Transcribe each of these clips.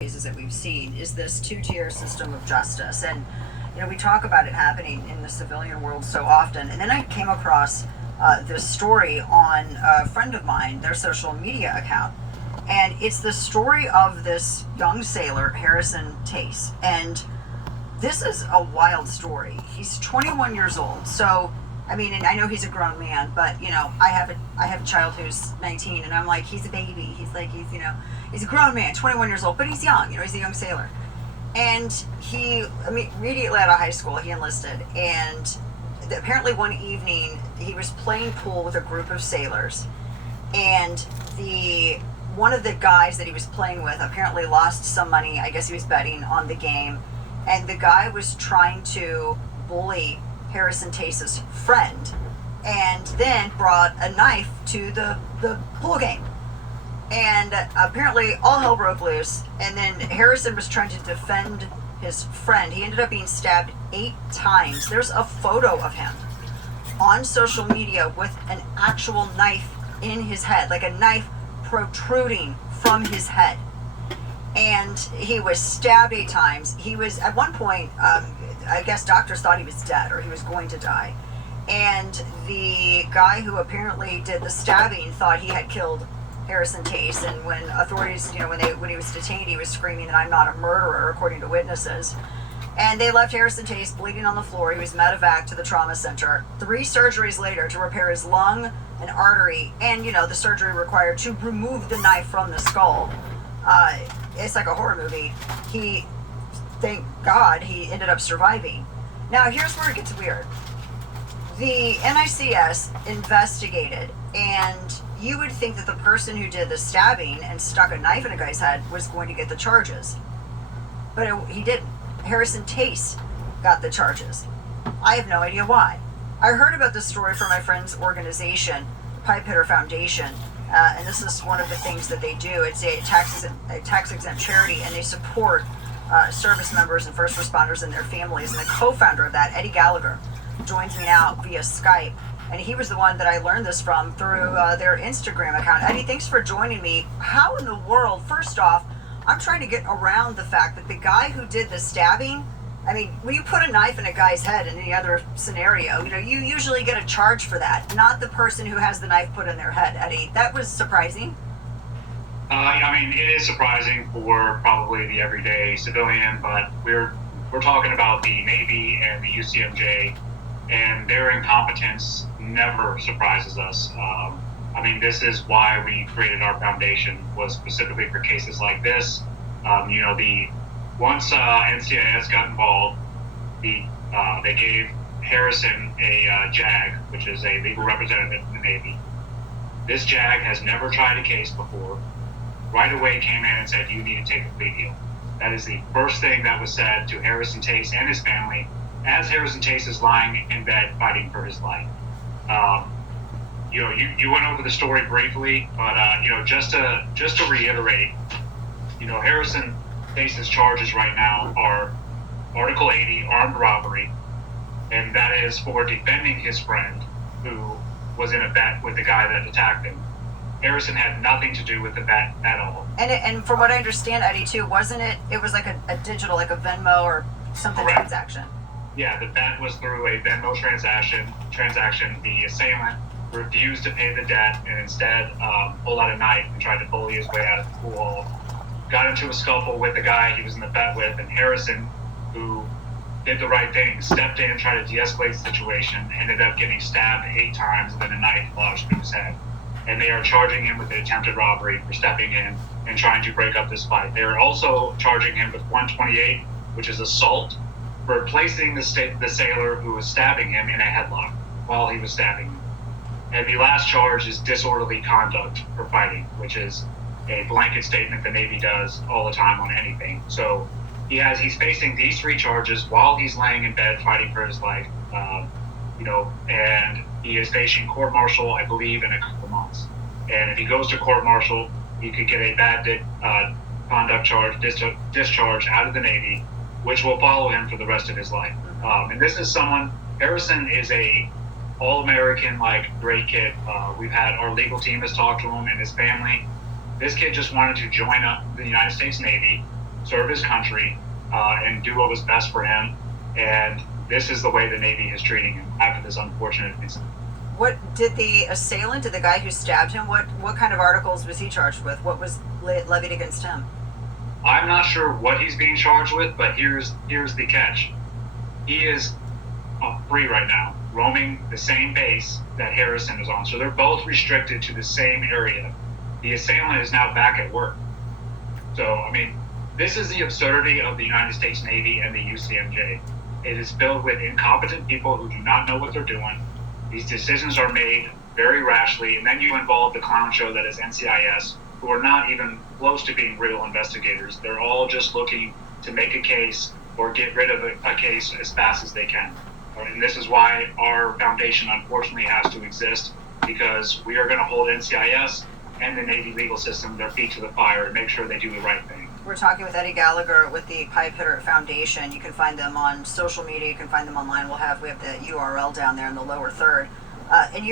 cases that we've seen is this two-tier system of justice. And, we talk about it happening in the civilian world so often. And then I came across this story on a friend of mine, their social media account. And it's the story of this young sailor, Harrison Tace. And this is a wild story. He's 21 years old. So, and I know he's a grown man, but, I have a child who's 19, and I'm like, he's a baby. He's a grown man, 21 years old, but he's young. He's a young sailor. And he, immediately out of high school, he enlisted. And apparently one evening, he was playing pool with a group of sailors. And one of the guys that he was playing with apparently lost some money. I guess he was betting on the game. And the guy was trying to bully Harrison Tace's friend, and then brought a knife to the pool game. And apparently all hell broke loose, and then Harrison was trying to defend his friend. He ended up being stabbed 8 times. There's a photo of him on social media with an actual knife in his head, like a knife protruding from his head. And he was stabbed 8 times. He was, at one point, I guess doctors thought he was dead or he was going to die. And the guy who apparently did the stabbing thought he had killed Harrison Tace. And when authorities, when he was detained, he was screaming that I'm not a murderer, according to witnesses. And they left Harrison Tace bleeding on the floor. He was medevaced to the trauma center. 3 surgeries later to repair his lung and artery. And, the surgery required to remove the knife from the skull. It's like a horror movie. Thank God, he ended up surviving. Now, here's where it gets weird. The NICS investigated, and you would think that the person who did the stabbing and stuck a knife in a guy's head was going to get the charges. But he didn't. Harrison Tace got the charges. I have no idea why. I heard about this story from my friend's organization, Pipe Hitter Foundation. And this is one of the things that they do. It's a tax-exempt charity, and they support service members and first responders and their families. And the co-founder of that, Eddie Gallagher, joins me now via Skype. And he was the one that I learned this from through their Instagram account. Eddie, thanks for joining me. How in the world, first off, I'm trying to get around the fact that the guy who did the stabbing, when you put a knife in a guy's head in any other scenario, you usually get a charge for that, not the person who has the knife put in their head. Eddie, that was surprising. It is surprising for probably the everyday civilian, but we're talking about the Navy and the UCMJ, and their incompetence never surprises us. This is why we created our foundation, was specifically for cases like this. Once NCIS got involved, they gave Harrison a JAG, which is a legal representative in the Navy. This JAG has never tried a case before. Right away came in and said, you need to take a plea deal. That is the first thing that was said to Harrison Tace and his family as Harrison Tace is lying in bed fighting for his life. You went over the story briefly, but just to reiterate, Harrison Tace's charges right now are Article 80, armed robbery, and that is for defending his friend who was in a bet with the guy that attacked him. Harrison had nothing to do with the bet at all. And from what I understand, Eddie, too, wasn't it? It was like a digital, like a Venmo or something. Correct. Transaction. Yeah, the bet was through a Venmo transaction. The assailant refused to pay the debt and instead pulled out a knife and tried to bully his way out of the pool hall. Got into a scuffle with the guy he was in the bet with, and Harrison, who did the right thing, stepped in and tried to de-escalate the situation, ended up getting stabbed 8 times and then a knife lodged through his head. And they are charging him with an attempted robbery for stepping in and trying to break up this fight. They are also charging him with 128, which is assault, for placing the sailor who was stabbing him in a headlock while he was stabbing him. And the last charge is disorderly conduct for fighting, which is a blanket statement the Navy does all the time on anything. So he's facing these 3 charges while he's laying in bed fighting for his life, and he is facing court-martial, I believe, in a couple months. And if he goes to court-martial, he could get a bad conduct charge, discharge out of the Navy, which will follow him for the rest of his life. And this is Harrison is a all-American, great kid. We've had our legal team has talked to him and his family. This kid just wanted to join up the United States Navy. serve his country, and do what was best for him. And this is the way the Navy is treating him after this unfortunate incident. What did the assailant, did the guy who stabbed him, what kind of articles was he charged with? What was levied against him? I'm not sure what he's being charged with, but here's the catch. He is free right now, roaming the same base that Harrison is on. So they're both restricted to the same area. The assailant is now back at work. So, I mean, this is the absurdity of the United States Navy and the UCMJ. It is filled with incompetent people who do not know what they're doing. These decisions are made very rashly, and then you involve the clown show that is NCIS, who are not even close to being real investigators. They're all just looking to make a case or get rid of a case as fast as they can. And this is why our foundation, unfortunately, has to exist, because we are going to hold NCIS and the Navy legal system their feet to the fire and make sure they do the right thing. We're talking with Eddie Gallagher with the Pipe Hitter Foundation. You can find them on social media. You can find them online. We have the URL down there in the lower third. And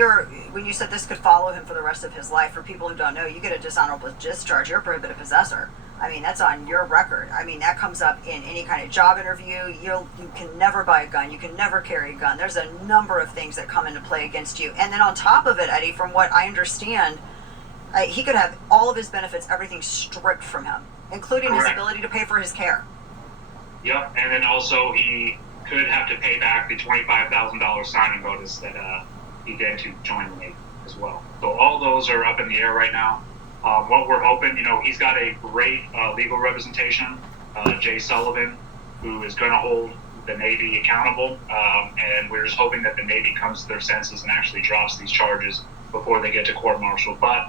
when you said this could follow him for the rest of his life, for people who don't know, you get a dishonorable discharge. You're a prohibited possessor. I mean, that's on your record. I mean, that comes up in any kind of job interview. You can never buy a gun. You can never carry a gun. There's a number of things that come into play against you. And then on top of it, Eddie, from what I understand, he could have all of his benefits, everything stripped from him, including Correct. his ability to pay for his care. Yep, and then also he could have to pay back the $25,000 signing bonus that he did to join the Navy as well. So all those are up in the air right now. What we're hoping, he's got a great legal representation, Jay Sullivan, who is going to hold the Navy accountable, and we're just hoping that the Navy comes to their senses and actually drops these charges before they get to court-martial. But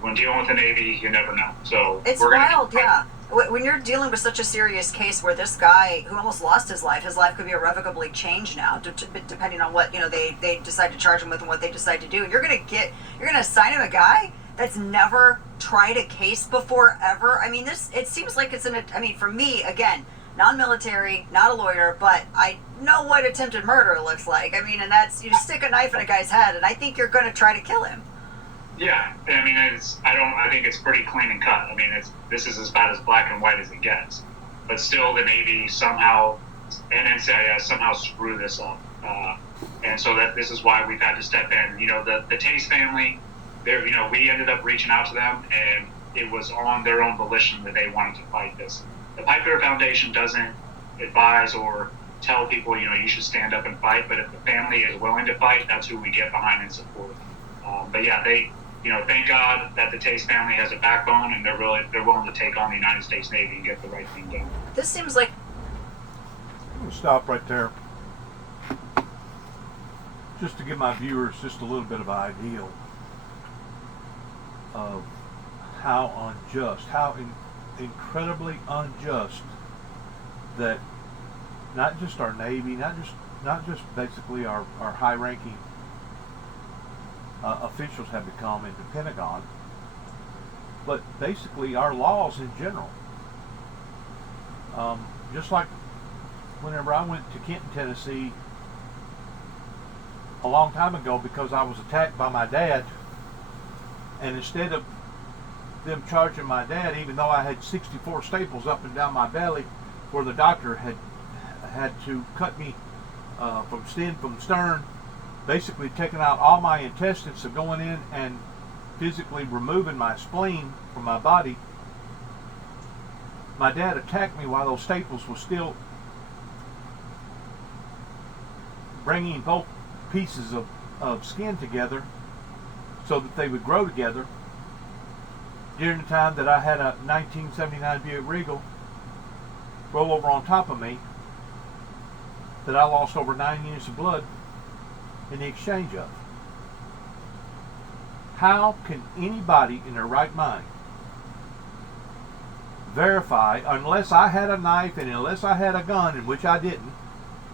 when dealing with the Navy, you never know. So it's wild, yeah. When you're dealing with such a serious case where this guy who almost lost his life could be irrevocably changed now, depending on what they decide to charge him with and what they decide to do. You're gonna assign him a guy that's never tried a case before ever. I mean, it seems like it's for me, again, non-military, not a lawyer, but I know what attempted murder looks like. I mean, and that's, you stick a knife in a guy's head, and I think you're going to try to kill him. Yeah, I mean, I think it's pretty clean and cut. I mean, this is as bad as black and white as it gets. But still, the Navy somehow, and NCIS somehow screw this up. And so this is why we've had to step in. The Tace family, we ended up reaching out to them, and it was on their own volition that they wanted to fight this. The Pipe Hitter Foundation doesn't advise or tell people, you should stand up and fight, but if the family is willing to fight, that's who we get behind and support. But yeah, thank God that the Tace family has a backbone, and they're willing to take on the United States Navy and get the right thing done. This seems like... I'm going to stop right there. Just to give my viewers just a little bit of an idea of how unjust, how incredibly unjust that not just our Navy, not just basically our high-ranking officials have become in the Pentagon, but basically our laws in general. Just like whenever I went to Kenton, Tennessee a long time ago because I was attacked by my dad, and instead of them charging my dad, even though I had 64 staples up and down my belly where the doctor had to cut me from stern, basically taking out all my intestines, so going in and physically removing my spleen from my body, my dad attacked me while those staples were still bringing both pieces of skin together so that they would grow together. During the time that I had a 1979 Buick Regal roll over on top of me, that I lost over 9 units of blood in the exchange of. How can anybody in their right mind verify, unless I had a knife and unless I had a gun, in which I didn't,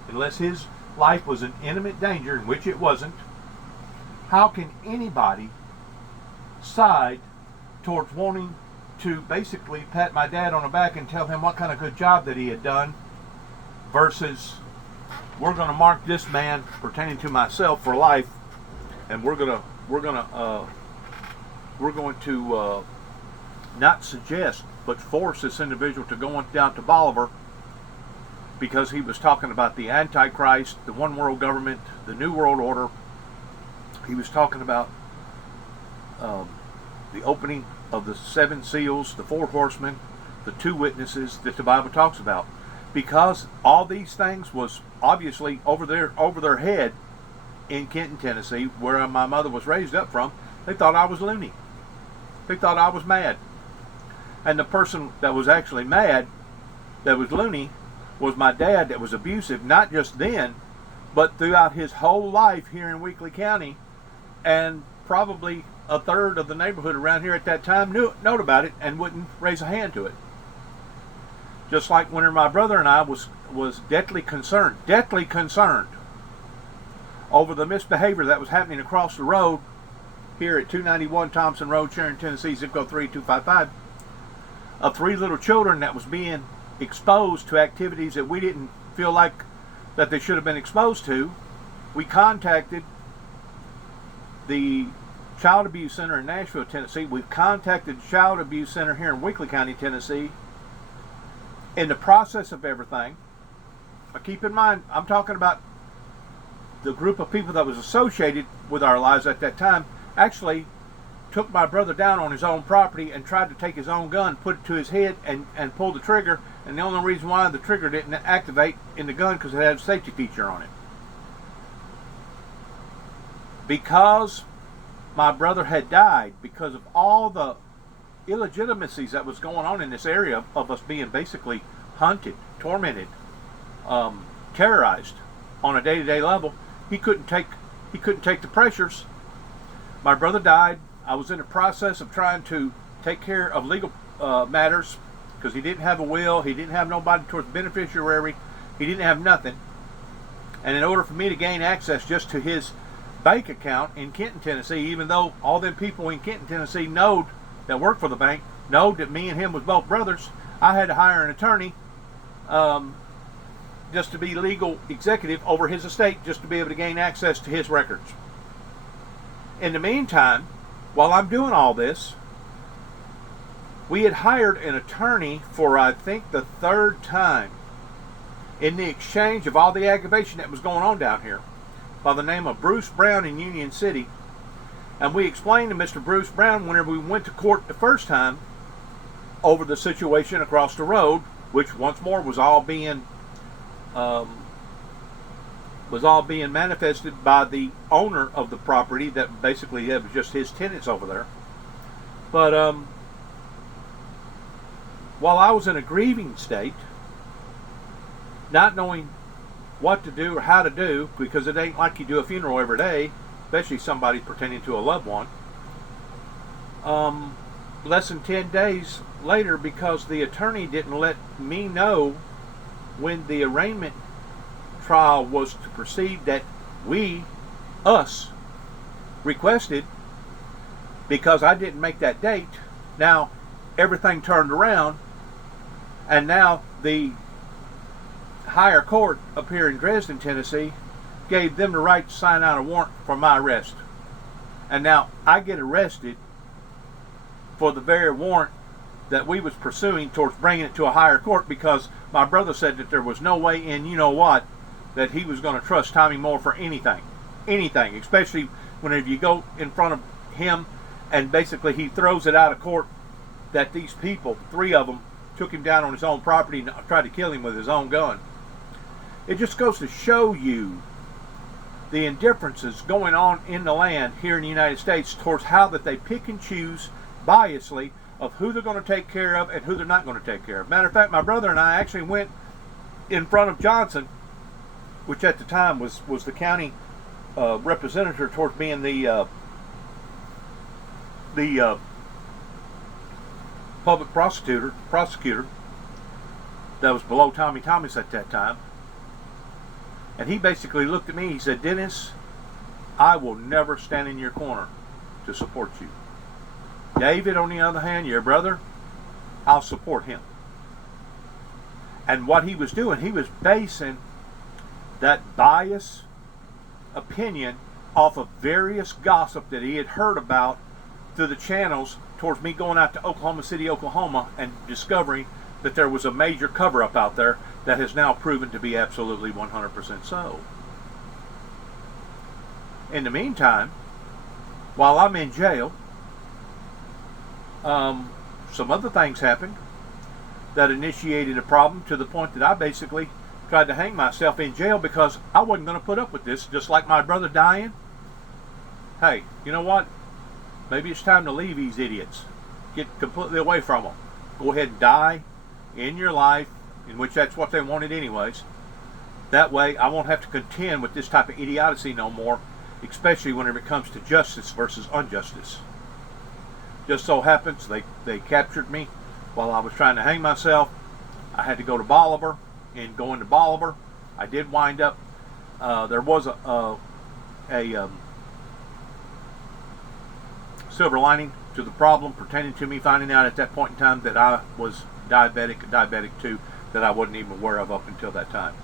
unless his life was in imminent danger, in which it wasn't, how can anybody side towards wanting to basically pat my dad on the back and tell him what kind of good job that he had done, versus we're going to mark this man pertaining to myself for life, and we're going to not suggest but force this individual to go on down to Bolivar because he was talking about the Antichrist, the one world government, the New World Order. He was talking about the opening of the 7 seals, the 4 horsemen, the 2 witnesses that the Bible talks about. Because all these things was obviously over their head in Kenton, Tennessee, where my mother was raised up from, they thought I was loony. They thought I was mad. And the person that was actually mad, that was loony, was my dad, that was abusive, not just then, but throughout his whole life here in Weakley County. And probably a third of the neighborhood around here at that time knew about it and wouldn't raise a hand to it. Just like when my brother and I was deathly concerned over the misbehavior that was happening across the road here at 291 Thompson Road, Sharon, Tennessee, zip code 38255, of 3 little children that was being exposed to activities that we didn't feel like that they should have been exposed to. We contacted the Child Abuse Center in Nashville, Tennessee. We've contacted the Child Abuse Center here in Weakley County, Tennessee. In the process of everything, keep in mind, I'm talking about the group of people that was associated with our lives at that time, actually took my brother down on his own property and tried to take his own gun, put it to his head, and pull the trigger. And the only reason why the trigger didn't activate in the gun because it had a safety feature on it. Because my brother had died, because of all the illegitimacies that was going on in this area of us being basically hunted, tormented, terrorized on a day-to-day level, he couldn't take the pressures. My brother died. I was in the process of trying to take care of legal matters because he didn't have a will, he didn't have nobody towards beneficiary, he didn't have nothing. And in order for me to gain access just to his bank account in Kenton, Tennessee, even though all them people in Kenton, Tennessee knowed that worked for the bank, knowed that me and him was both brothers, I had to hire an attorney just to be legal executive over his estate, just to be able to gain access to his records. In the meantime, while I'm doing all this, we had hired an attorney for, I think, the 3rd time in the exchange of all the aggravation that was going on down here, by the name of Bruce Brown in Union City. And we explained to Mr. Bruce Brown whenever we went to court the first time over the situation across the road, which once more was all being manifested by the owner of the property, that basically it was just his tenants over there. But while I was in a grieving state, not knowing what to do or how to do, because it ain't like you do a funeral every day, especially somebody pertaining to a loved one, less than 10 days later, because the attorney didn't let me know when the arraignment trial was to proceed that us requested, because I didn't make that date. Now everything turned around, and now the higher court up here in Dresden, Tennessee, gave them the right to sign out a warrant for my arrest. And now I get arrested for the very warrant that we was pursuing towards bringing it to a higher court, because my brother said that there was no way in you-know-what that he was going to trust Tommy Moore for anything, especially whenever you go in front of him and basically he throws it out of court that these people, 3 of them, took him down on his own property and tried to kill him with his own gun. It just goes to show you the indifferences going on in the land here in the United States towards how that they pick and choose biasly of who they're going to take care of and who they're not going to take care of. Matter of fact, my brother and I actually went in front of Johnson, which at the time was the county representative towards being the public prosecutor that was below Tommy Thomas at that time. And he basically looked at me, he said, "Dennis, I will never stand in your corner to support you. David, on the other hand, your brother, I'll support him." And what he was doing, he was basing that bias opinion off of various gossip that he had heard about through the channels towards me going out to Oklahoma City, Oklahoma, and discovering that there was a major cover-up out there that has now proven to be absolutely 100% so. In the meantime, while I'm in jail, some other things happened that initiated a problem to the point that I basically tried to hang myself in jail because I wasn't going to put up with this, just like my brother dying. Hey, you know what? Maybe it's time to leave these idiots. Get completely away from them. Go ahead and die in your life, in which that's what they wanted anyways. That way I won't have to contend with this type of idiocy no more, especially whenever it comes to justice versus injustice. Just so happens they captured me while I was trying to hang myself. I had to go to Bolivar, and going to Bolivar, I did wind up, there was a silver lining to the problem pertaining to me finding out at that point in time that I was diabetic 2, that I wasn't even aware of up until that time.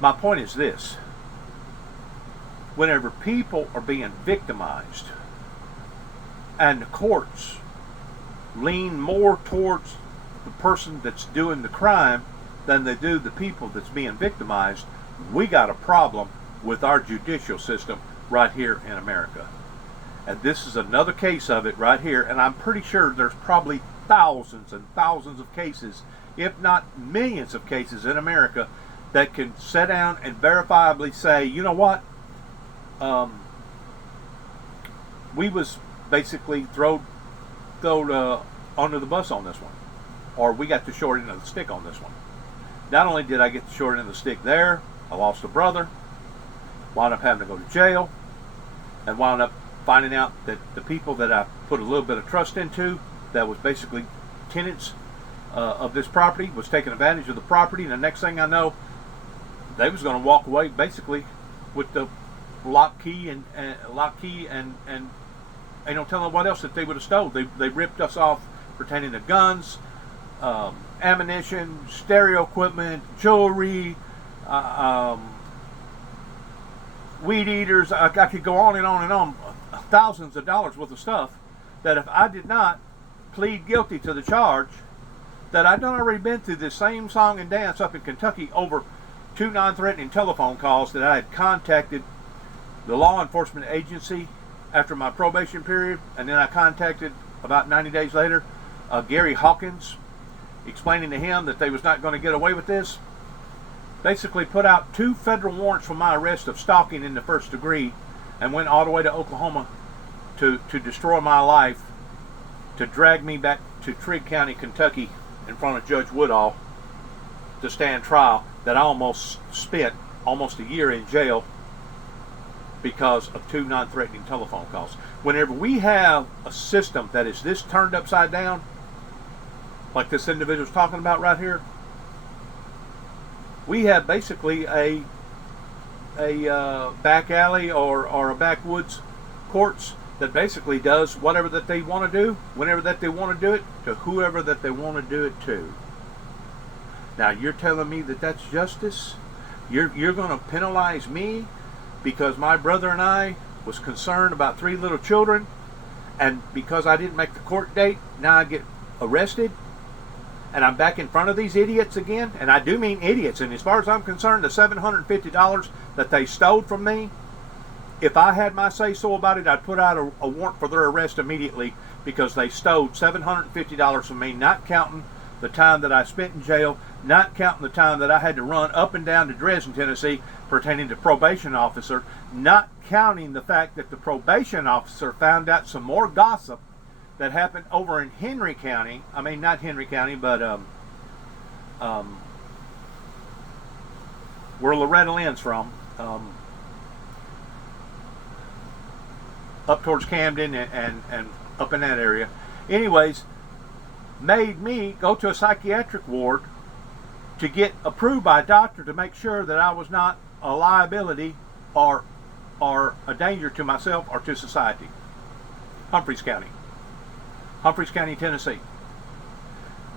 My point is this: whenever people are being victimized and the courts lean more towards the person that's doing the crime than they do the people that's being victimized, we got a problem with our judicial system right here in America. And this is another case of it right here, and I'm pretty sure there's probably thousands and thousands of cases, if not millions of cases in America, that can sit down and verifiably say, you know what, we was basically thrown under the bus on this one, or we got the short end of the stick on this one. Not only did I get the short end of the stick there, I lost a brother, wound up having to go to jail, and wound up finding out that the people that I put a little bit of trust into, that was basically tenants of this property, was taking advantage of the property, and the next thing I know, they was going to walk away basically with the lock key and ain't no telling what else that they would have stole. They ripped us off pertaining to guns, ammunition, stereo equipment, jewelry, weed eaters. I could go on and on and on. Thousands of dollars worth of stuff that if I did not plead guilty to the charge, that I'd already been through this same song and dance up in Kentucky over 2 non-threatening telephone calls that I had contacted the law enforcement agency after my probation period, and then I contacted about 90 days later Gary Hawkins, explaining to him that they was not going to get away with this. Basically put out 2 federal warrants for my arrest of stalking in the first degree, and went all the way to Oklahoma to destroy my life, to drag me back to Trigg County, Kentucky, in front of Judge Woodall to stand trial, that I almost spent almost a year in jail because of 2 non-threatening telephone calls. Whenever we have a system that is this turned upside down, like this individual's talking about right here, we have basically a back alley or a backwoods courts that basically does whatever that they want to do, whenever that they want to do it, to whoever that they want to do it to. Now you're telling me that that's justice? You're going to penalize me because my brother and I was concerned about 3 little children, and because I didn't make the court date, now I get arrested, and I'm back in front of these idiots again? And I do mean idiots. And as far as I'm concerned, the $750 that they stole from me, if I had my say-so about it, I'd put out a warrant for their arrest immediately, because they stole $750 from me, not counting the time that I spent in jail, not counting the time that I had to run up and down to Dresden, Tennessee, pertaining to probation officer, not counting the fact that the probation officer found out some more gossip that happened over in Henry County. I mean, not Henry County, but where Loretta Lynn's from, up towards Camden and up in that area. Anyways, made me go to a psychiatric ward to get approved by a doctor to make sure that I was not a liability or a danger to myself or to society. Humphreys County, Tennessee.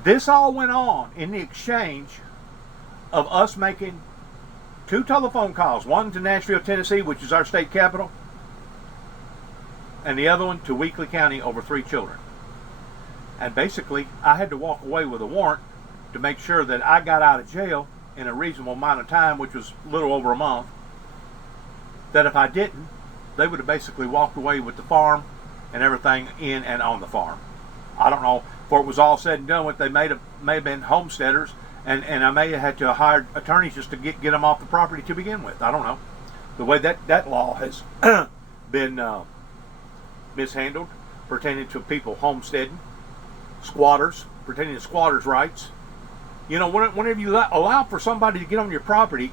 This all went on in the exchange of us making 2 telephone calls, one to Nashville, Tennessee, which is our state capital, and the other one to Weakley County over 3 children. And basically, I had to walk away with a warrant to make sure that I got out of jail in a reasonable amount of time, which was a little over a month. That if I didn't, they would have basically walked away with the farm and everything in and on the farm. I don't know, before it was all said and done with, they may have been homesteaders, and I may have had to hire attorneys just to get them off the property to begin with. I don't know. The way that law has been mishandled pertaining to people homesteading, squatters, pertaining to squatters' rights. You know, whenever you allow for somebody to get on your property,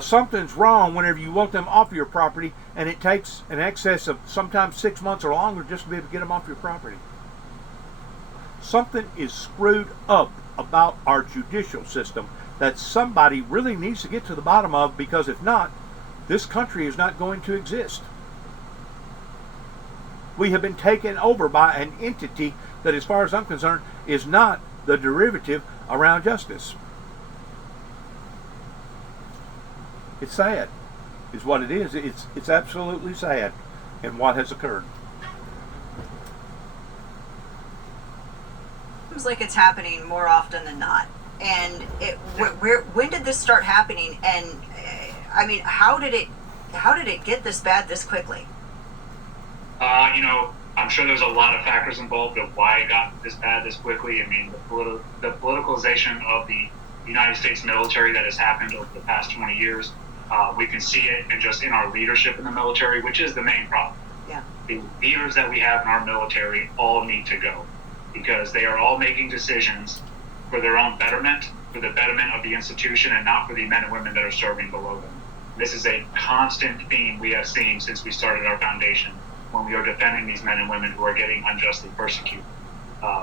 something's wrong whenever you want them off your property, and it takes an excess of sometimes 6 months or longer just to be able to get them off your property. Something is screwed up about our judicial system that somebody really needs to get to the bottom of, because if not, this country is not going to exist. We have been taken over by an entity that, as far as I'm concerned, is not the derivative around justice. It's sad, is what it is. It's absolutely sad in what has occurred. Seems like it's happening more often than not. And when did this start happening? And I mean, how did it get this bad this quickly? I'm sure there's a lot of factors involved of why it got this bad this quickly. I mean, the politicalization of the United States military that has happened over the past 20 years. We can see it in our leadership in the military, which is the main problem. Yeah. The leaders that we have in our military all need to go, because they are all making decisions for their own betterment, for the betterment of the institution, and not for the men and women that are serving below them. This is a constant theme we have seen since we started our foundation, when we are defending these men and women who are getting unjustly persecuted.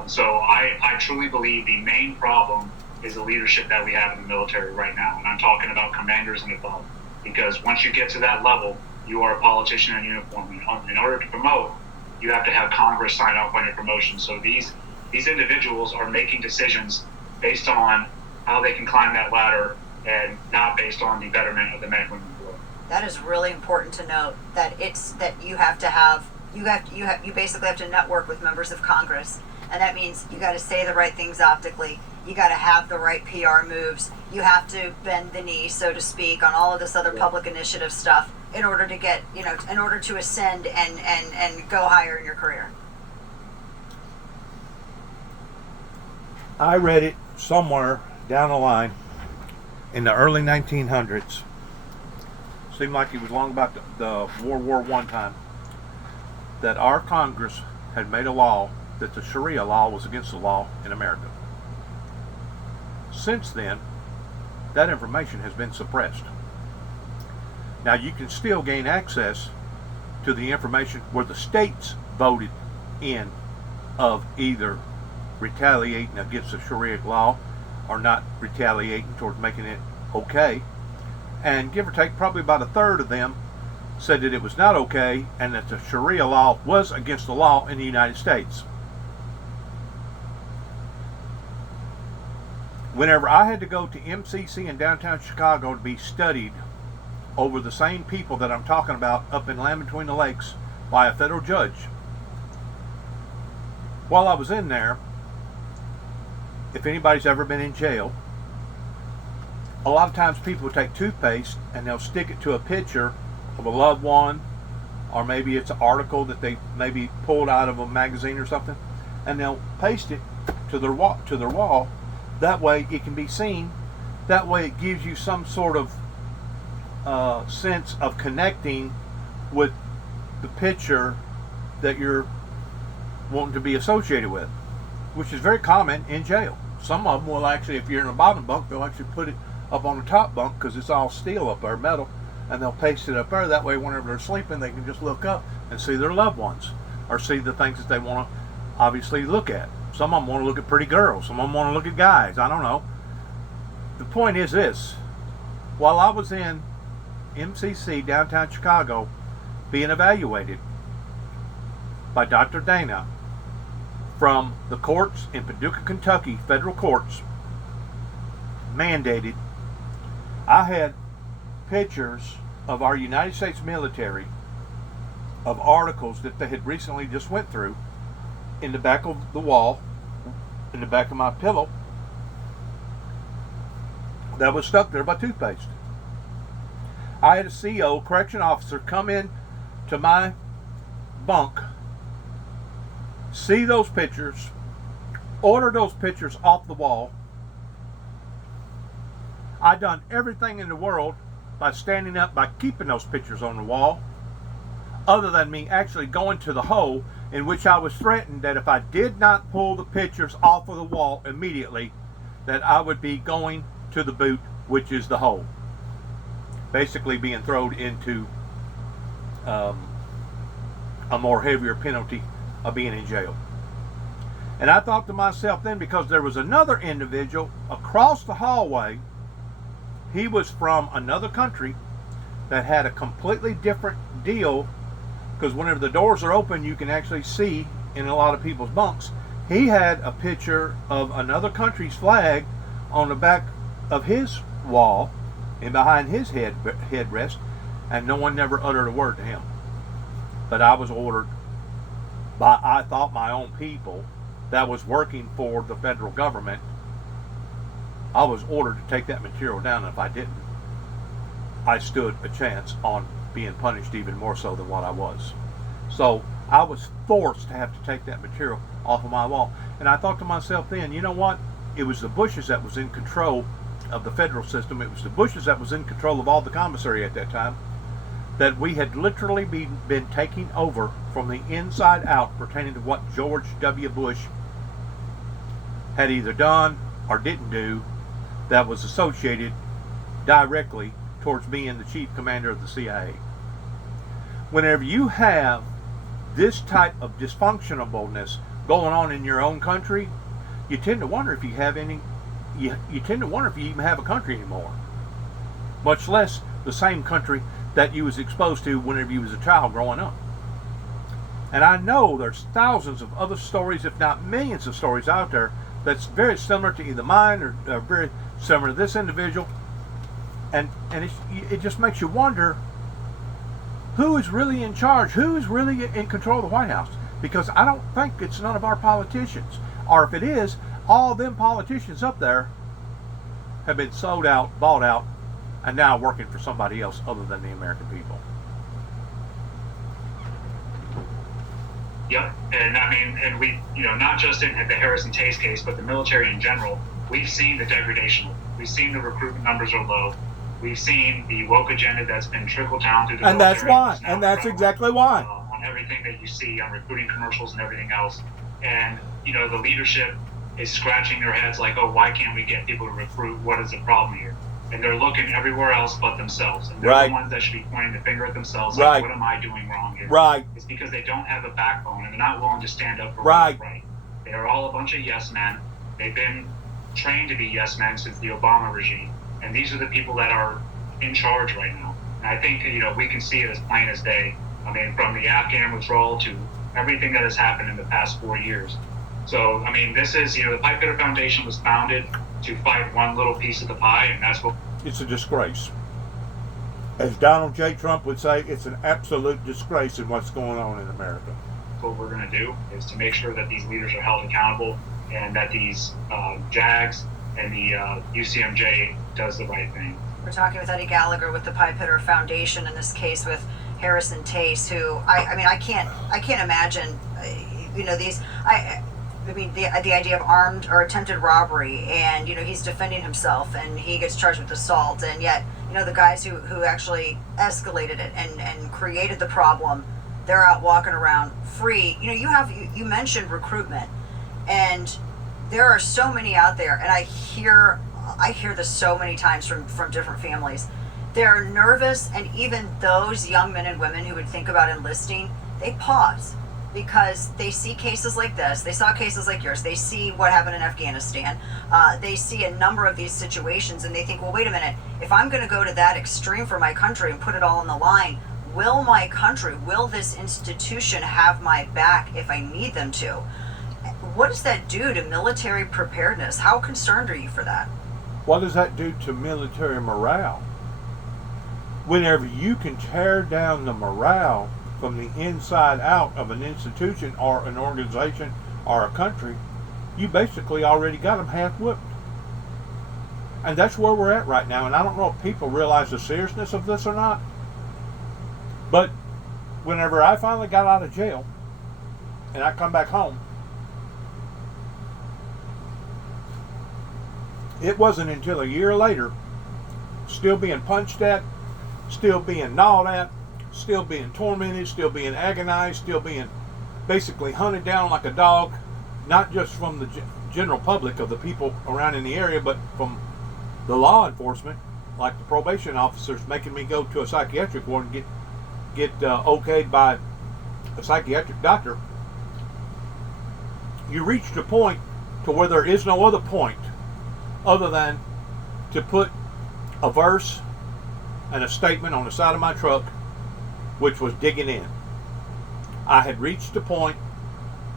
So I truly believe the main problem is the leadership that we have in the military right now. And I'm talking about commanders and above. Because once you get to that level, you are a politician in uniform. And in order to promote, you have to have Congress sign off on your promotion. So these individuals are making decisions based on how they can climb that ladder, and not based on the betterment of the men and women below. That is really important to note, that you basically have to network with members of Congress, and that means you got to say the right things optically. You got to have the right PR moves. You have to bend the knee, so to speak, on all of this other public initiative stuff in order to get, in order to ascend and go higher in your career. I read it somewhere down the line in the early 1900s. Seemed like it was long about the World War I time, that our Congress had made a law that the Sharia law was against the law in America. Since then, that information has been suppressed. Now, you can still gain access to the information where the states voted in of either retaliating against the Sharia law or not retaliating towards making it okay. And give or take, probably about a third of them said that it was not okay and that the Sharia law was against the law in the United States. Whenever I had to go to MCC in downtown Chicago to be studied over the same people that I'm talking about up in Land Between the Lakes by a federal judge, while I was in there, if anybody's ever been in jail, a lot of times people will take toothpaste and they'll stick it to a picture of a loved one, or maybe it's an article that they maybe pulled out of a magazine or something, and they'll paste it to their wall. That way it can be seen. That way it gives you some sort of sense of connecting with the picture that you're wanting to be associated with, which is very common in jail. Some of them will actually, if you're in the bottom bunk, they'll actually put it up on the top bunk because it's all steel up there, metal, and they'll paste it up there. That way whenever they're sleeping, they can just look up and see their loved ones, or see the things that they want to obviously look at. Some of them want to look at pretty girls. Some of them want to look at guys. I don't know. The point is this. While I was in MCC, downtown Chicago, being evaluated by Dr. Dana from the courts in Paducah, Kentucky, federal courts, mandated, I had pictures of our United States military of articles that they had recently just went through in the back of the wall, in the back of my pillow, that was stuck there by toothpaste. I had a CO, correction officer, come in to my bunk, see those pictures, order those pictures off the wall. I done everything in the world by standing up, by keeping those pictures on the wall, other than me actually going to the hole, in which I was threatened that if I did not pull the pictures off of the wall immediately, that I would be going to the boot, which is the hole. Basically being thrown into a more heavier penalty of being in jail. And I thought to myself then, because there was another individual across the hallway, he was from another country that had a completely different deal, because whenever the doors are open, you can actually see in a lot of people's bunks. He had a picture of another country's flag on the back of his wall and behind his headrest, and no one never uttered a word to him. But I was ordered by, I thought, my own people that was working for the federal government. I was ordered to take that material down, and if I didn't, I stood a chance on being punished even more so than what I was. So I was forced to have to take that material off of my wall. And I thought to myself then, you know what? It was the Bushes that was in control of the federal system. It was the Bushes that was in control of all the commissary at that time, that we had literally been taking over from the inside out pertaining to what George W. Bush had either done or didn't do that was associated directly towards being the chief commander of the CIA. Whenever you have this type of dysfunctionableness going on in your own country, you tend to wonder if you have any, you tend to wonder if you even have a country anymore, much less the same country that you was exposed to whenever you was a child growing up. And I know there's thousands of other stories, if not millions of stories out there that's very similar to either mine or very similar to this individual, and it just makes you wonder who is really in charge, who is really in control of the White House. Because I don't think it's none of our politicians, or if it is, all them politicians up there have been sold out, bought out, and now working for somebody else other than the American people. Yep, and I mean, and we, not just in the Harrison Tace case, but the military in general, we've seen the degradation. We've seen the recruitment numbers are low. We've seen the woke agenda that's been trickled down through the and military. And that's exactly why. On everything that you see on recruiting commercials and everything else. And, the leadership is scratching their heads like, oh, why can't we get people to recruit? What is the problem here? And they're looking everywhere else but themselves. And they're the ones that should be pointing the finger at themselves, like, what am I doing wrong here? It's because they don't have a backbone and they're not willing to stand up for what's right. They are all a bunch of yes men. They've been trained to be yes men since the Obama regime. And these are the people that are in charge right now. And I think, we can see it as plain as day. I mean, from the Afghan withdrawal to everything that has happened in the past 4 years. So, I mean, this is, the Pipe Hitter Foundation was founded to fight one little piece of the pie, and that's what... It's a disgrace. As Donald J. Trump would say, it's an absolute disgrace in what's going on in America. What we're going to do is to make sure that these leaders are held accountable and that these JAGs and the UCMJ does the right thing. We're talking with Eddie Gallagher with the Pipe Hitter Foundation, in this case with Harrison Tace, who I can't imagine, the idea of armed or attempted robbery, and he's defending himself and he gets charged with assault, and yet the guys who actually escalated it and created the problem, they're out walking around free. You mentioned recruitment, and there are so many out there, and I hear this so many times from different families. They're nervous, and even those young men and women who would think about enlisting, they pause because they see cases like this. They saw cases like yours. They see what happened in Afghanistan. They see a number of these situations, and they think, well, wait a minute. If I'm going to go to that extreme for my country and put it all on the line, will my country, will this institution have my back if I need them to? What does that do to military preparedness? How concerned are you for that? What does that do to military morale? Whenever you can tear down the morale from the inside out of an institution or an organization or a country, you basically already got them half whooped. And that's where we're at right now. And I don't know if people realize the seriousness of this or not. But whenever I finally got out of jail and I come back home, it wasn't until a year later, still being punched at, still being gnawed at, still being tormented, still being agonized, still being basically hunted down like a dog, not just from the general public of the people around in the area, but from the law enforcement, like the probation officers making me go to a psychiatric ward and get okayed by a psychiatric doctor. You reached a point to where there is no other point other than to put a verse and a statement on the side of my truck, which was digging in. I had reached a point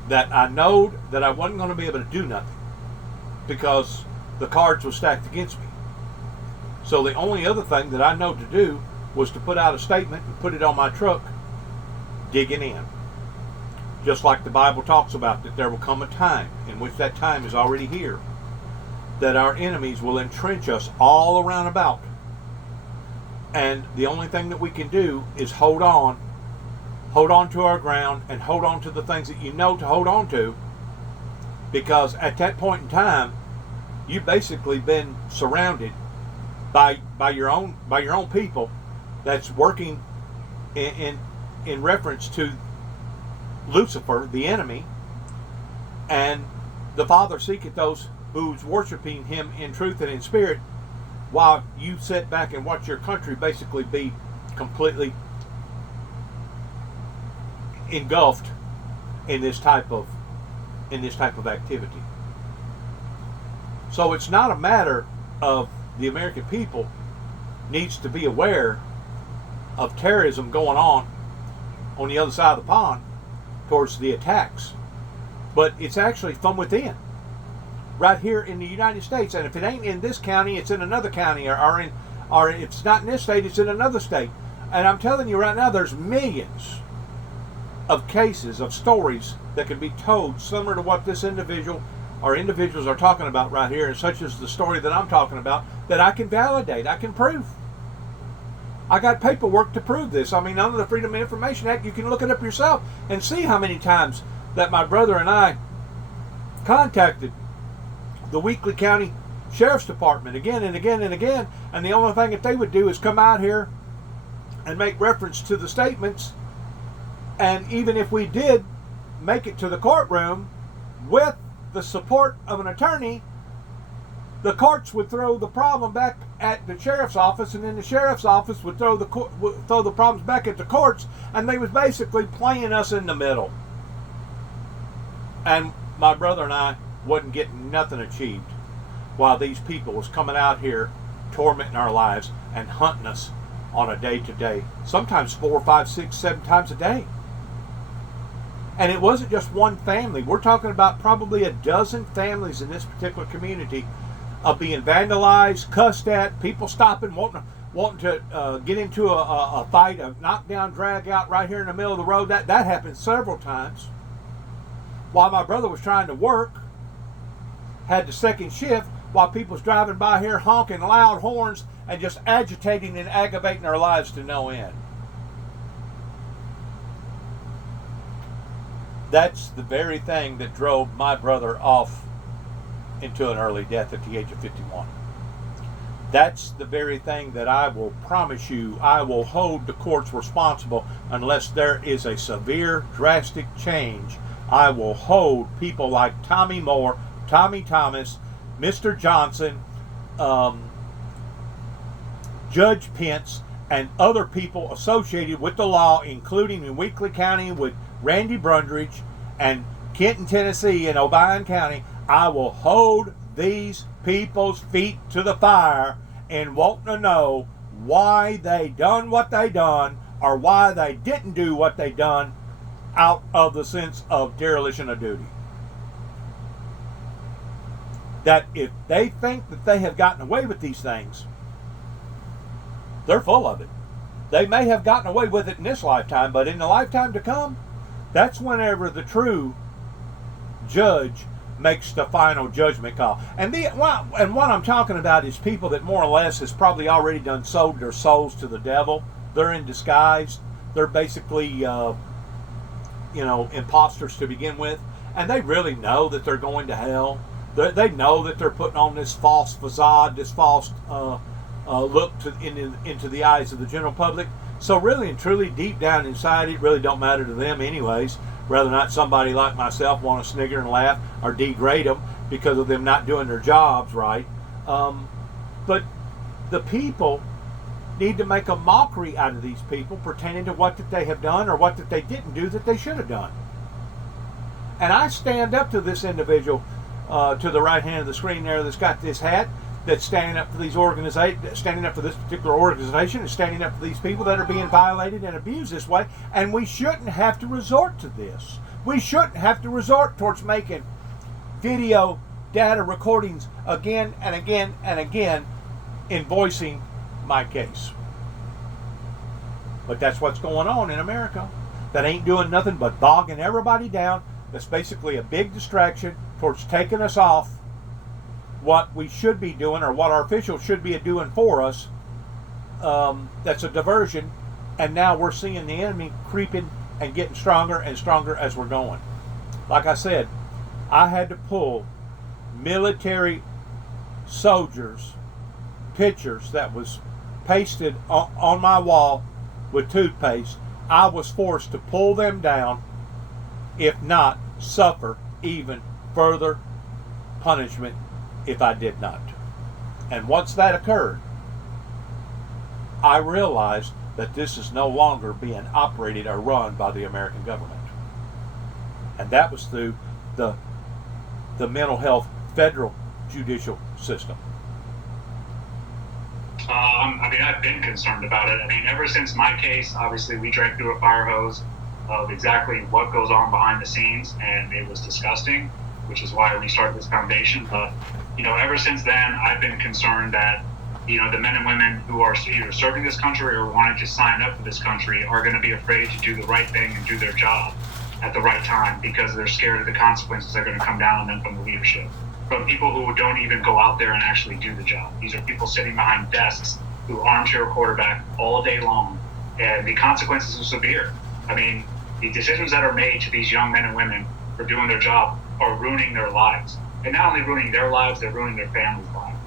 that I knowed that I wasn't going to be able to do nothing because the cards were stacked against me. So the only other thing that I know to do was to put out a statement and put it on my truck, digging in. Just like the Bible talks about, that there will come a time, in which that time is already here, that our enemies will entrench us all around about. And the only thing that we can do is hold on to our ground and hold on to the things that you know to hold on to, because at that point in time, you've basically been surrounded by your own people that's working in reference to Lucifer, the enemy, and the Father seeketh those who's worshiping him in truth and in spirit, while you sit back and watch your country basically be completely engulfed in this type of activity. So it's not a matter of the American people needs to be aware of terrorism going on the other side of the pond towards the attacks, but it's actually from within, right here in the United States. And if it ain't in this county, it's in another county, or if it's not in this state, it's in another state. And I'm telling you right now, there's millions of cases, of stories that can be told similar to what this individual or individuals are talking about right here, and such as the story that I'm talking about, that I can validate, I can prove. I got paperwork to prove this. I mean, under the Freedom of Information Act, you can look it up yourself and see how many times that my brother and I contacted the Weakley County Sheriff's Department again and again and again, and the only thing that they would do is come out here and make reference to the statements. And even if we did make it to the courtroom with the support of an attorney, the courts would throw the problem back at the sheriff's office, and then the sheriff's office would throw the problems back at the courts, and they was basically playing us in the middle. And my brother and I wasn't getting nothing achieved, while these people was coming out here tormenting our lives and hunting us on a day-to-day, sometimes 4, 5, 6, 7 times a day. And it wasn't just one family. We're talking about probably a dozen families in this particular community of being vandalized, cussed at, people stopping, wanting to get into a fight, a knockdown, drag out right here in the middle of the road. That happened several times. While my brother was trying to work, had the second shift, while people was driving by here honking loud horns and just agitating and aggravating our lives to no end. That's the very thing that drove my brother off into an early death at the age of 51. That's the very thing that I will promise you I will hold the courts responsible unless there is a severe, drastic change. I will hold people like Tommy Moore, Tommy Thomas, Mr. Johnson, Judge Pence, and other people associated with the law, including in Weakley County with Randy Brundridge, and Kenton, Tennessee, and Obion County. I will hold these people's feet to the fire and want to know why they done what they done, or why they didn't do what they done, out of the sense of dereliction of duty. That if they think that they have gotten away with these things, they're full of it. They may have gotten away with it in this lifetime, but in the lifetime to come, that's whenever the true judge makes the final judgment call. And what I'm talking about is people that more or less has probably already done sold their souls to the devil. They're in disguise. They're basically, imposters to begin with, and they really know that they're going to hell. They know that they're putting on this false facade, this false look into the eyes of the general public. So really and truly, deep down inside, it really don't matter to them anyways. Rather not somebody like myself want to snigger and laugh or degrade them because of them not doing their jobs right. But the people need to make a mockery out of these people pertaining to what that they have done or what that they didn't do that they should have done. And I stand up to this individual to the right hand of the screen there that's got this hat, that's standing up for these standing up for this particular organization, and standing up for these people that are being violated and abused this way. And we shouldn't have to resort to this. We shouldn't have to resort towards making video data recordings again and again and again in voicing my case. But that's what's going on in America. That ain't doing nothing but bogging everybody down. That's basically a big distraction towards taking us off what we should be doing or what our officials should be doing for us. That's a diversion, and now we're seeing the enemy creeping and getting stronger and stronger as we're going. Like I said, I had to pull military soldiers pictures that was pasted on my wall with toothpaste. I was forced to pull them down, if not suffer even further punishment if I did not. And once that occurred, I realized that this is no longer being operated or run by the American government. And that was through the mental health federal judicial system. I've been concerned about it. Ever since my case, obviously we drank through a fire hose of exactly what goes on behind the scenes, and it was disgusting, which is why we started this foundation. But, ever since then, I've been concerned that, the men and women who are either serving this country or wanting to sign up for this country are going to be afraid to do the right thing and do their job at the right time because they're scared of the consequences that are going to come down on them from the leadership, from people who don't even go out there and actually do the job. These are people sitting behind desks who armchair quarterback all day long, and the consequences are severe. The decisions that are made to these young men and women for doing their job are ruining their lives. And not only ruining their lives, they're ruining their families' lives.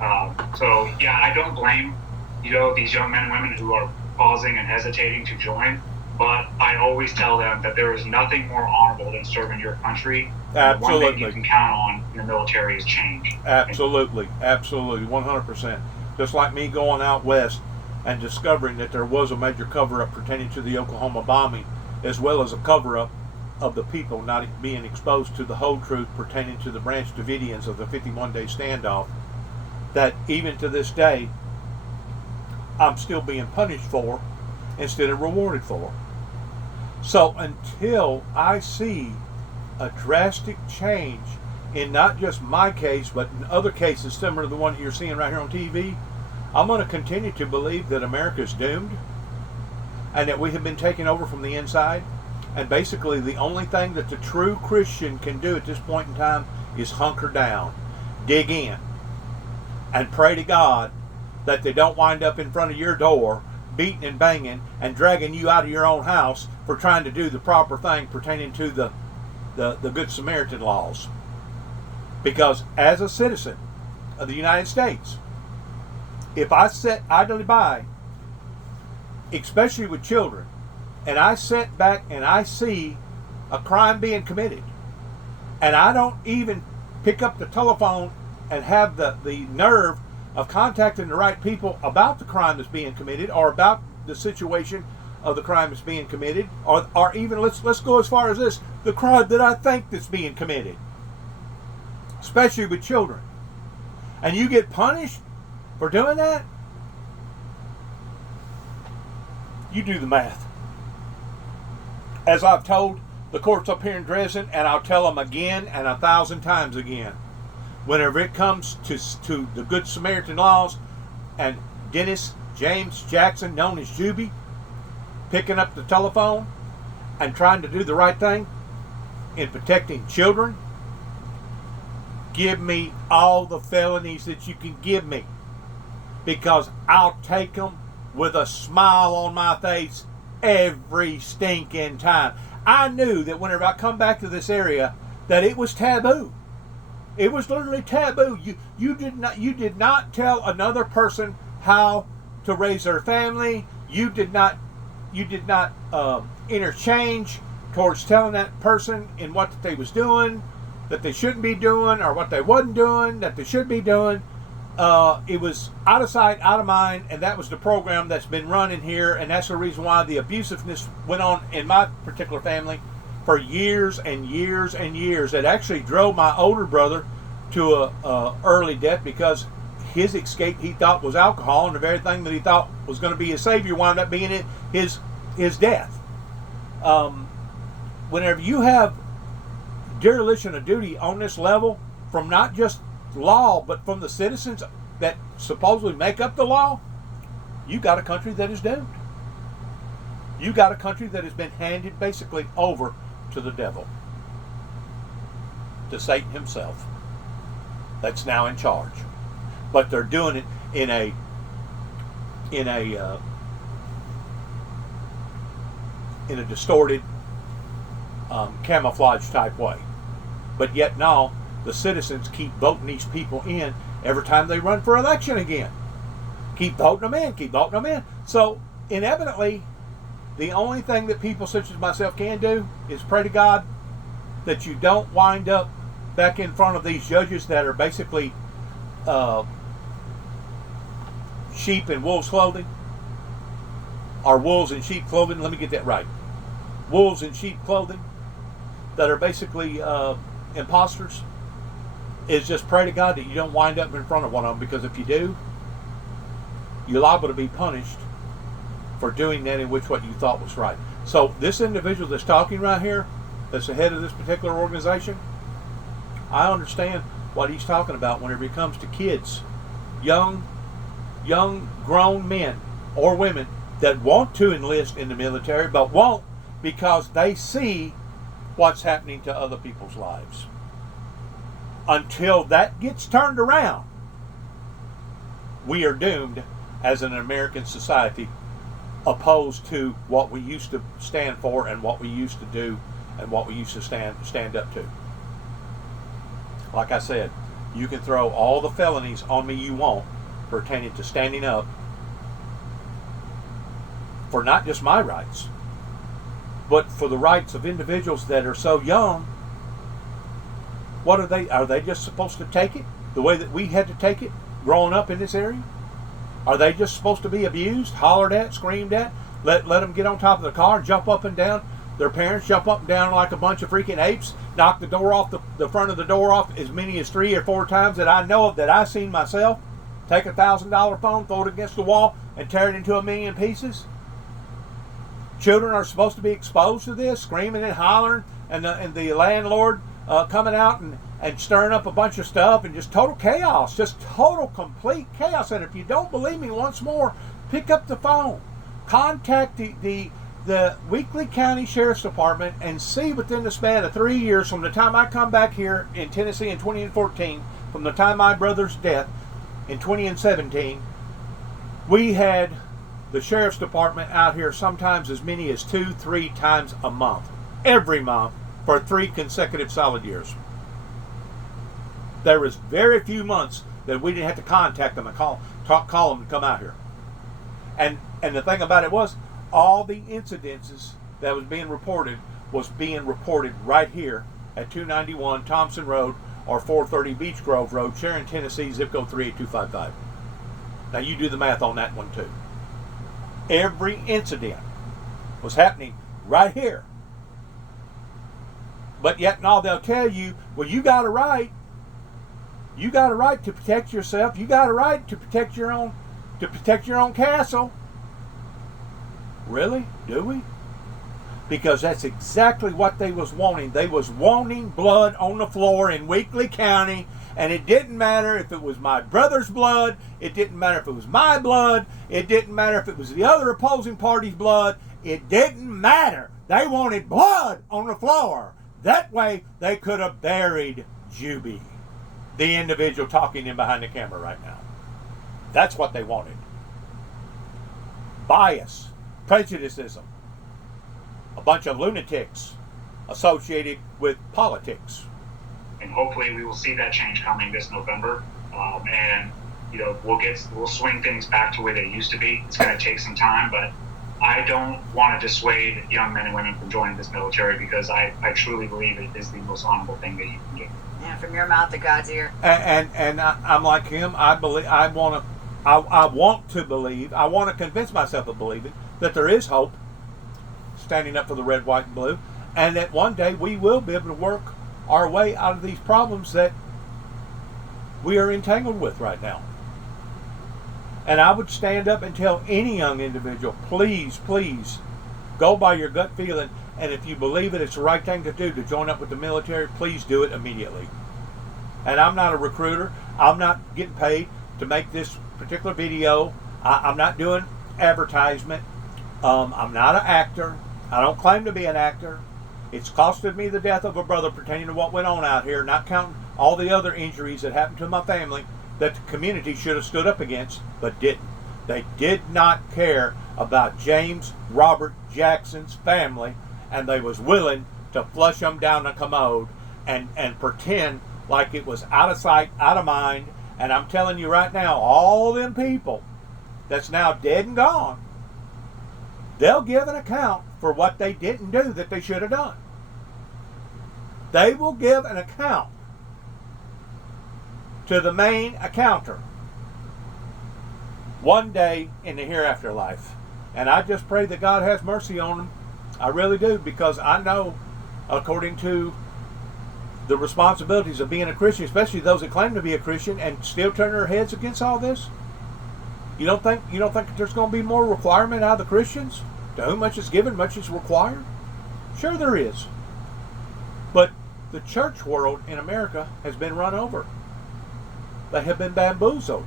I don't blame, these young men and women who are pausing and hesitating to join, but I always tell them that there is nothing more honorable than serving your country. Absolutely. One thing you can count on in the military is change. Absolutely, 100%. Just like me going out west and discovering that there was a major cover-up pertaining to the Oklahoma bombing, as well as a cover-up of the people not being exposed to the whole truth pertaining to the Branch Davidians of the 51-day standoff, that even to this day, I'm still being punished for instead of rewarded for. So until I see a drastic change in not just my case, but in other cases similar to the one you're seeing right here on TV, I'm going to continue to believe that America is doomed and that we have been taken over from the inside. And basically the only thing that the true Christian can do at this point in time is hunker down, dig in, and pray to God that they don't wind up in front of your door beating and banging and dragging you out of your own house for trying to do the proper thing pertaining to the Good Samaritan laws. Because as a citizen of the United States, if I sit idly by, especially with children, and I sit back and I see a crime being committed, and I don't even pick up the telephone and have the nerve of contacting the right people about the crime that's being committed or about the situation of the crime that's being committed, or even let's go as far as this, the crime that I think that's being committed, especially with children, and you get punished for doing that, you do the math. As I've told the courts up here in Dresden, and I'll tell them again and 1,000 times again, whenever it comes to the Good Samaritan laws and Dennis James Jackson, known as Juby, picking up the telephone and trying to do the right thing in protecting children, give me all the felonies that you can give me, because I'll take them with a smile on my face every stinking time. I knew that whenever I come back to this area that it was taboo. It was literally taboo. You did not tell another person how to raise their family. You did not interchange towards telling that person in what that they was doing, that they shouldn't be doing, or what they wasn't doing, that they should be doing. It was out of sight, out of mind, and that was the program that's been running here, and that's the reason why the abusiveness went on in my particular family for years and years and years. It actually drove my older brother to a early death, because his escape, he thought, was alcohol, and the very thing that he thought was going to be his savior wound up being his death. Whenever you have dereliction of duty on this level, from not just law, but from the citizens that supposedly make up the law, you got a country that is doomed. You got a country that has been handed basically over to the devil, to Satan himself, that's now in charge. But they're doing it in a distorted, camouflage type way. But yet now the citizens keep voting these people in every time they run for election again. Keep voting them in, keep voting them in. So inevitably, the only thing that people such as myself can do is pray to God that you don't wind up back in front of these judges that are basically sheep in wolves clothing, or wolves in sheep clothing. Let me get that right. Wolves in sheep clothing that are basically imposters. Is just pray to God that you don't wind up in front of one of them, because if you do, you're liable to be punished for doing that in which what you thought was right. So this individual that's talking right here, that's the head of this particular organization, I understand what he's talking about whenever it comes to kids, young grown men or women that want to enlist in the military but won't, because they see what's happening to other people's lives. Until that gets turned around, we are doomed as an American society, opposed to what we used to stand for and what we used to do and what we used to stand up to. Like I said, you can throw all the felonies on me you want pertaining to standing up for not just my rights, but for the rights of individuals that are so young. What are they? Are they just supposed to take it the way that we had to take it growing up in this area? Are they just supposed to be abused, hollered at, screamed at, let them get on top of the car and jump up and down? Their parents jump up and down like a bunch of freaking apes, knock the door off, the front of the door off as many as 3 or 4 times that I know of, that I've seen myself. Take a $1,000 phone, throw it against the wall, and tear it into a million pieces. Children are supposed to be exposed to this, screaming and hollering, and the landlord coming out and stirring up a bunch of stuff, and just total chaos, just total complete chaos. And if you don't believe me, once more, pick up the phone, contact the Weakley County Sheriff's Department, and see within the span of 3 years from the time I come back here in Tennessee in 2014, from the time my brother's death in 2017, we had the Sheriff's Department out here sometimes as many as 2-3 times a month, every month, for 3 consecutive solid years. There was very few months that we didn't have to contact them and call them to come out here. And the thing about it was, all the incidences that was being reported right here at 291 Thompson Road or 430 Beech Grove Road, Sharon, Tennessee, zip code 38255. Now you do the math on that one too. Every incident was happening right here. But yet now they'll tell you, well, you got a right. You got a right to protect yourself. You got a right to protect your own castle. Really? Do we? Because that's exactly what they was wanting. They was wanting blood on the floor in Weakley County, And it didn't matter if it was my brother's blood. It didn't matter if it was my blood. It didn't matter if it was the other opposing party's blood. It didn't matter. They wanted blood on the floor. That way they could have buried Juby, the individual talking in behind the camera right now. That's what they wanted. Bias, prejudicism, a bunch of lunatics associated with politics. And hopefully we will see that change coming this November. And we'll swing things back to where they used to be. It's going to take some time, but I don't want to dissuade young men and women from joining this military, because I truly believe it is the most honorable thing that you can do. Yeah, from your mouth to God's ear. And I'm like him. I believe. I want to believe. I want to convince myself of believing that there is hope, standing up for the red, white, and blue, and that one day we will be able to work our way out of these problems that we are entangled with right now. And I would stand up and tell any young individual, please, please, go by your gut feeling, and if you believe it's the right thing to do to join up with the military, please do it immediately. And I'm not a recruiter. I'm not getting paid to make this particular video. I'm not doing advertisement. I'm not an actor. I don't claim to be an actor. It's costed me the death of a brother pertaining to what went on out here, not counting all the other injuries that happened to my family that the community should have stood up against, but didn't. They did not care about James Robert Jackson's family, and they was willing to flush them down the commode and pretend like it was out of sight, out of mind. And I'm telling you right now, all them people that's now dead and gone, they'll give an account for what they didn't do that they should have done. They will give an account to the main accounter one day in the hereafter life. And I just pray that God has mercy on them. I really do, because I know, according to the responsibilities of being a Christian, especially those that claim to be a Christian and still turn their heads against all this. You don't think there's going to be more requirement out of the Christians? To whom much is given, much is required? Sure there is. But the church world in America has been run over. They have been bamboozled.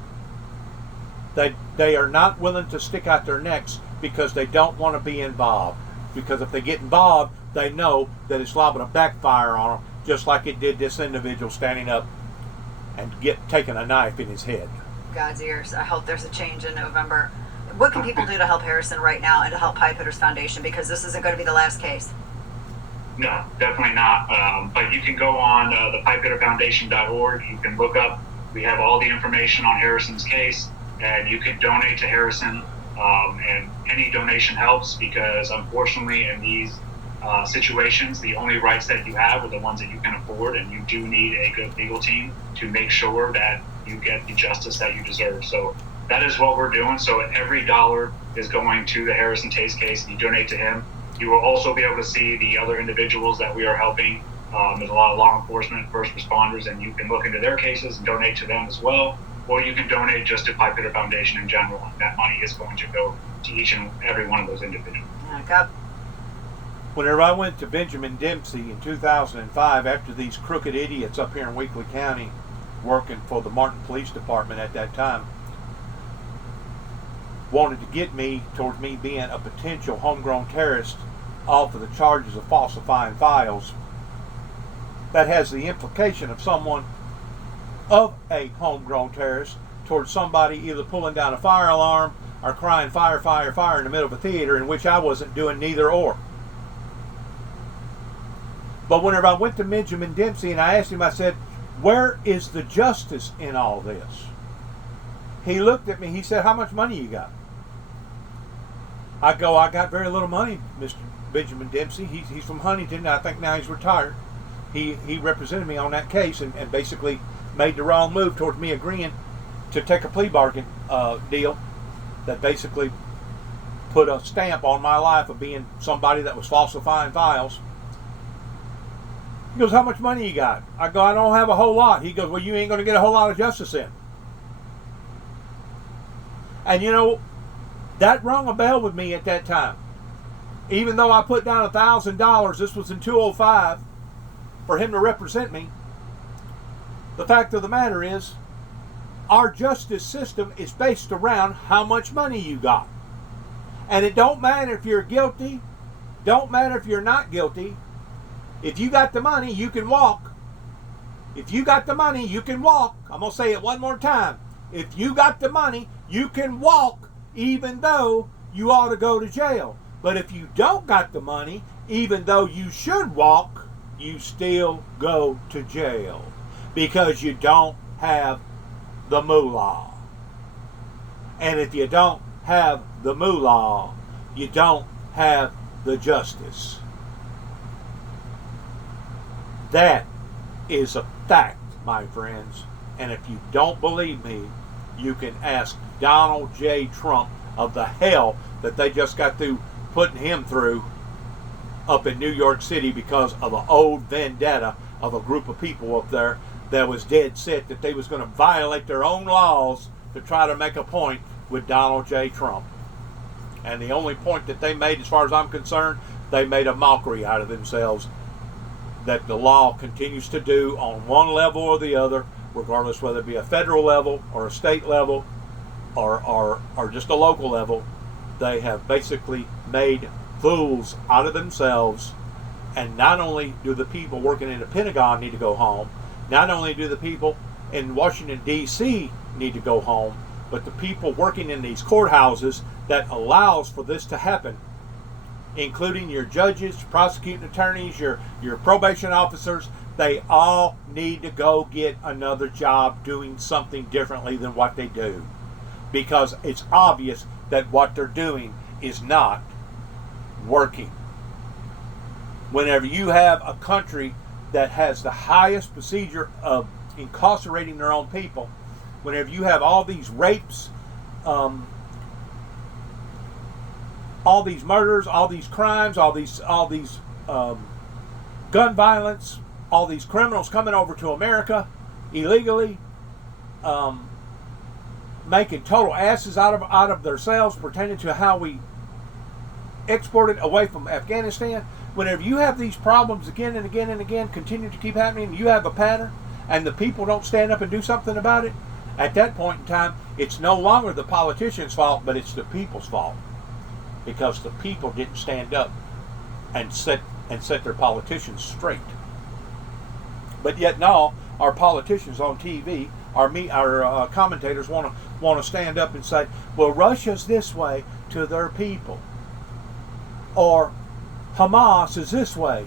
They are not willing to stick out their necks because they don't want to be involved. Because if they get involved, they know that it's liable to backfire on them, just like it did this individual standing up and taking a knife in his head. God's ears. I hope there's a change in November. What can people do to help Harrison right now and to help Pipe Hitters Foundation? Because this isn't going to be the last case. No, definitely not. But you can go on the pipehitterfoundation.org. You can look up. We have all the information on Harrison's case, and you can donate to Harrison. And any donation helps, because unfortunately in these situations, the only rights that you have are the ones that you can afford, and you do need a good legal team to make sure that you get the justice that you deserve. So that is what we're doing. So every dollar is going to the Harrison Taste case. You donate to him. You will also be able to see the other individuals that we are helping. There's a lot of law enforcement, first responders, and you can look into their cases and donate to them as well. Or you can donate just to Pipe Hitter Foundation in general, and that money is going to go to each and every one of those individuals. Yeah, God. Whenever I went to Benjamin Dempsey in 2005, after these crooked idiots up here in Weakley County, working for the Martin Police Department at that time, wanted to get me towards me being a potential homegrown terrorist off of the charges of falsifying files, that has the implication of someone of a homegrown terrorist towards somebody either pulling down a fire alarm or crying fire, fire, fire in the middle of a theater, in which I wasn't doing neither or. But whenever I went to Benjamin Dempsey and I asked him, I said, where is the justice in all this? He looked at me, he said, how much money you got? I go, I got very little money, Mr. Benjamin Dempsey. He's from Huntington. I think now he's retired. He represented me on that case and basically made the wrong move towards me agreeing to take a plea bargain deal that basically put a stamp on my life of being somebody that was falsifying files. He goes, how much money you got? I go, I don't have a whole lot. He goes, well, you ain't going to get a whole lot of justice in. And you know, that rung a bell with me at that time. Even though I put down $1,000, this was in 2005, for him to represent me, the fact of the matter is, our justice system is based around how much money you got. And it don't matter if you're guilty, don't matter if you're not guilty. If you got the money, you can walk. If you got the money, you can walk. I'm going to say it one more time. If you got the money, you can walk, even though you ought to go to jail. But if you don't got the money, even though you should walk, you still go to jail because you don't have the moolah. And if you don't have the moolah, you don't have the justice. That is a fact, my friends. And if you don't believe me, you can ask Donald J. Trump of the hell that they just got through putting him through up in New York City because of an old vendetta of a group of people up there that was dead set that they was going to violate their own laws to try to make a point with Donald J. Trump. And the only point that they made, as far as I'm concerned, they made a mockery out of themselves that the law continues to do on one level or the other, regardless whether it be a federal level or a state level or just a local level. They have basically made fools out of themselves. And not only do the people working in the Pentagon need to go home, not only do the people in Washington, D.C. need to go home, but the people working in these courthouses that allows for this to happen, including your judges, prosecuting attorneys, your probation officers, they all need to go get another job doing something differently than what they do. Because it's obvious that what they're doing is not working. Whenever you have a country that has the highest procedure of incarcerating their own people, whenever you have all these rapes, all these murders, all these crimes, all these gun violence, all these criminals coming over to America illegally, making total asses out of themselves, pertaining to how we exported away from Afghanistan. Whenever you have these problems again and again and again, continue to keep happening, you have a pattern, and the people don't stand up and do something about it, at that point in time, it's no longer the politicians' fault, but it's the people's fault. Because the people didn't stand up and set their politicians straight. But yet now, our politicians on TV, our commentators want to stand up and say, well, Russia's this way to their people, or Hamas is this way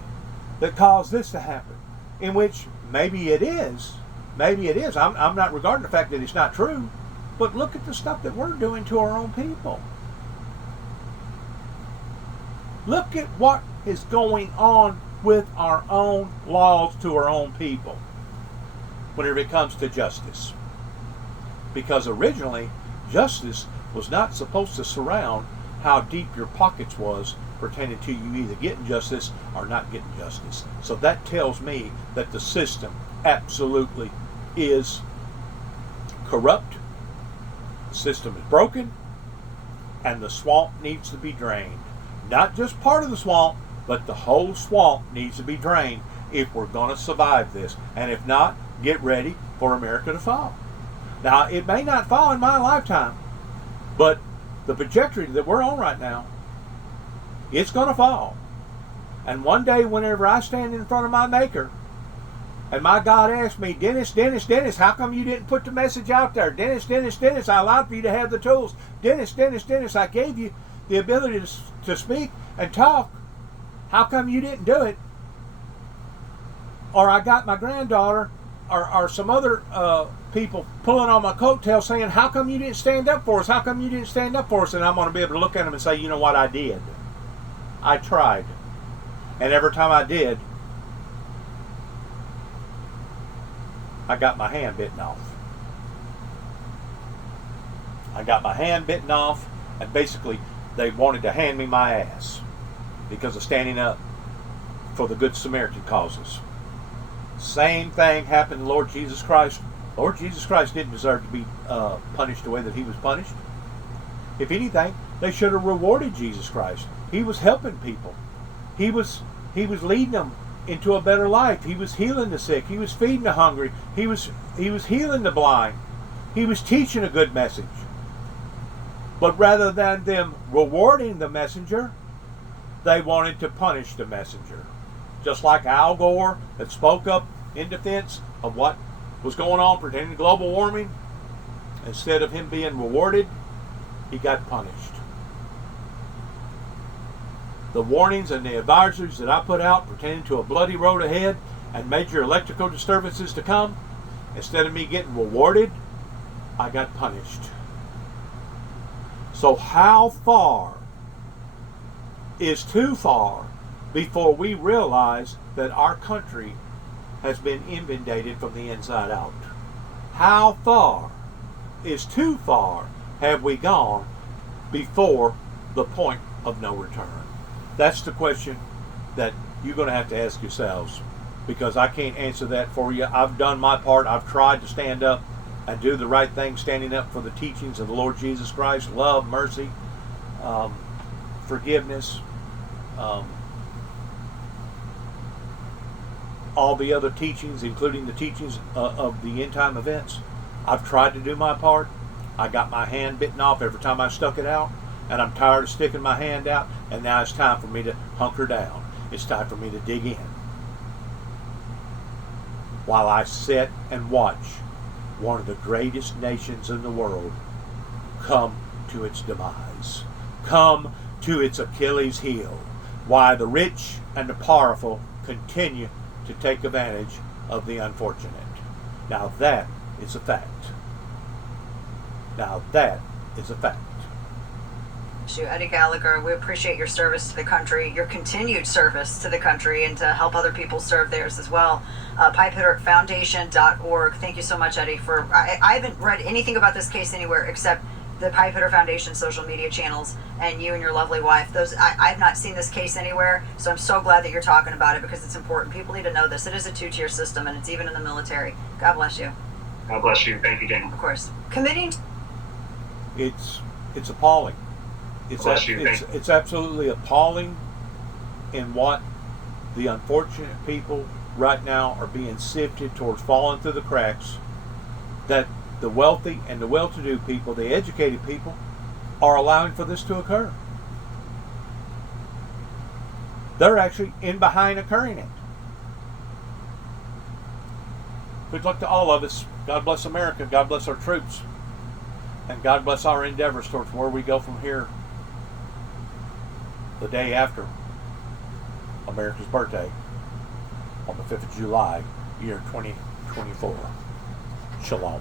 that caused this to happen. In which maybe it is. I'm not regarding the fact that it's not true, but look at the stuff that we're doing to our own people. Look at what is going on with our own laws to our own people whenever it comes to justice. Because originally, justice was not supposed to surround how deep your pockets was pertaining to you either getting justice or not getting justice. So that tells me that the system absolutely is corrupt, the system is broken, and the swamp needs to be drained. Not just part of the swamp, but the whole swamp needs to be drained if we're going to survive this. And if not, get ready for America to fall. Now, it may not fall in my lifetime, but the trajectory that we're on right now, it's going to fall. And one day, whenever I stand in front of my Maker, and my God asks me, Dennis, how come you didn't put the message out there? Dennis, I allowed for you to have the tools. Dennis, I gave you the ability to speak and talk. How come you didn't do it? Or I got my granddaughter or some other people pulling on my coattails saying, how come you didn't stand up for us? How come you didn't stand up for us? And I'm going to be able to look at them and say, you know what, I did. I tried. And every time I did, I got my hand bitten off. And basically they wanted to hand me my ass because of standing up for the Good Samaritan causes. Same thing happened to Lord Jesus Christ. Lord Jesus Christ didn't deserve to be punished the way that he was punished. If anything, they should have rewarded Jesus Christ. He was helping people. He was leading them into a better life. He was healing the sick. He was feeding the hungry. He was healing the blind. He was teaching a good message. But rather than them rewarding the messenger, they wanted to punish the messenger. Just like Al Gore that spoke up in defense of what was going on pertaining to global warming, instead of him being rewarded, he got punished. The warnings and the advisories that I put out pertaining to a bloody road ahead and major electrical disturbances to come, instead of me getting rewarded, I got punished. So how far is too far before we realize that our country has been inundated from the inside out? How far is too far have we gone before the point of no return? That's the question that you're going to have to ask yourselves, because I can't answer that for you. I've done my part. I've tried to stand up and do the right thing, standing up for the teachings of the Lord Jesus Christ, love, mercy, forgiveness, all the other teachings, including the teachings of the end time events. I've tried to do my part. I got my hand bitten off every time I stuck it out, and I'm tired of sticking my hand out, and now it's time for me to hunker down. It's time for me to dig in while I sit and watch one of the greatest nations in the world come to its demise, come to its Achilles heel, why the rich and the powerful continue to take advantage of the unfortunate. Now that is a fact. Now that is a fact. Eddie Gallagher, we appreciate your service to the country, your continued service to the country, and to help other people serve theirs as well. PipeHitterFoundation.org. Thank you so much, Eddie. I haven't read anything about this case anywhere except the Pipe Hitter Foundation social media channels and you and your lovely wife. I've not seen this case anywhere, so I'm so glad that you're talking about it, because it's important. People need to know this. It is a two-tier system, and it's even in the military. God bless you. God bless you. Thank you, Daniel. Of course. Committing. It's appalling. It's absolutely appalling in what the unfortunate people right now are being sifted towards falling through the cracks, that the wealthy and the well-to-do people, the educated people, are allowing for this to occur. They're actually in behind occurring it. Good luck to all of us. God bless America. God bless our troops. And God bless our endeavors towards where we go from here the day after America's birthday on the 5th of July, year 2024. Shalom.